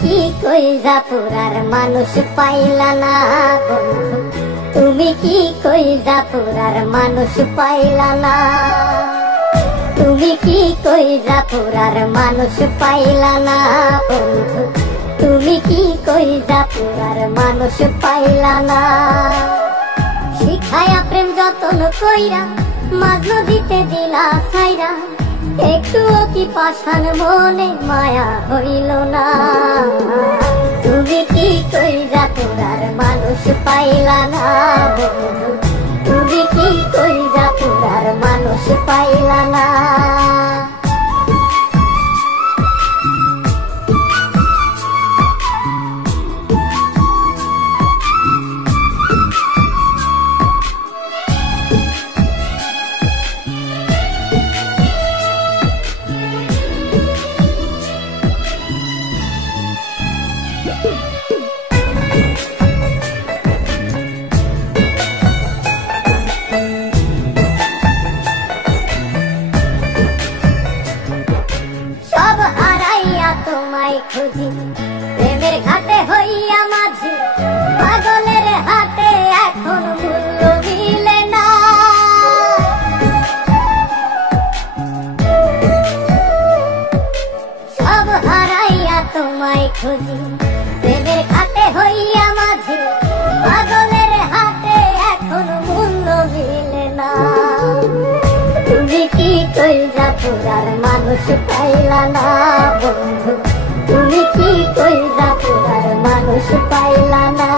কি কইরা পুরার মানুষ পাইলা না বন্ধু, তুমি কি কইরা পুরার মানুষ পাইলা না, তুমি কি কইরা পুরার মানুষ পাইলা না বন্ধু, তুমি কি কইরা পুরার মানুষ পাইলা না। শিখায়া প্রেম যতন কইরা মাঝ নদীতে দিলা ছাইরা, একটুও কি পাষাণ মনে মায়া হইল না। তুমি কি কইরা পুরার মানুষ পাইলা না বন্ধু, তুমি কি কইরা পুরার মানুষ পাইলা না। সব হারাইয়া তোমায় খুঁজি প্রেমের ঘাটে হইয়া মাঝি, পাগলের হাতে এখন মূল্য মিলে না। সব হারাইয়া তোমায় খুঁজি প্রেমের ঘাটে হইয়া মাঝি, পাগলের হাতে এখন মূল্য মিলে না। তুমি কি কইরা পুরার মানুষ পাইলা না বন্ধু, তুমি কি কইরা পুরার মানুষ পাইলা না।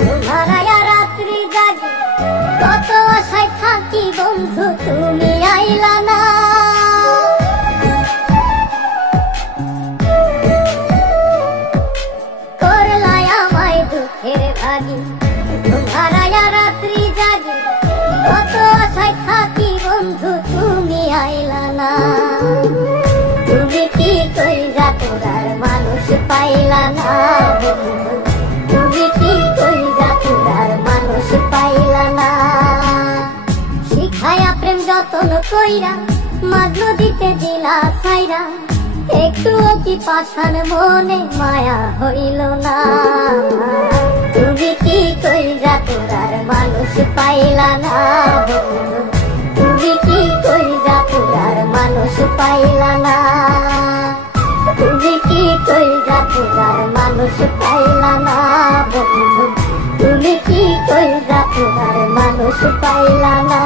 ঘুমারায়া রাত্রি জাগি কত আশায় থাকি বন্ধু, তুমি আইলা না। করলাই আমায় দুঃখের ভাগি, ঘুমারায়া রাত্রি জাগি কত আশায় থাকি বন্ধু, তুমি আইলা না। তুমি কি কইরা পুরার মানুষ পাইলা না বন্ধু, তুমি কি কইরা পুরার মানুষ পাইলা না। শিখায়া প্রেম যতন কইরা মাঝ নদীতে দিলা ছাইরা, একটুও কি পাষাণ মনে মায়া হইল না। তুমি কি কইরা পুরার মানুষ পাইলা না বন্ধু, তুমি কি কইরা পুরার মানুষ পাইলা না। তুমি কি কইরা পুরার মানুষ পাইলা না বন্ধু, তুমি কি কইরা পুরার মানুষ পাইলা না।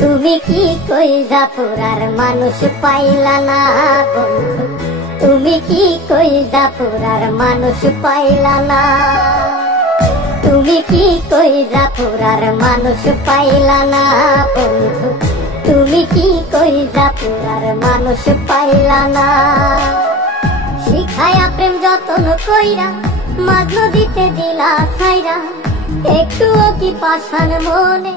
তুমি কি কইরা পুরার মানুষ পাইলা না বন্ধু, তুমি কি কইরা পুরার মানুষ পাইলা না। তুমি কি কইরা পুরার মানুষ পাইলা না বন্ধু, তুমি কি কইরা পুরার মানুষ পাইলা না। শিখায়া প্রেম যতন কইরা মাঝ নদীতে দিলা ছাইরা, একটুও কি পাষাণ মনে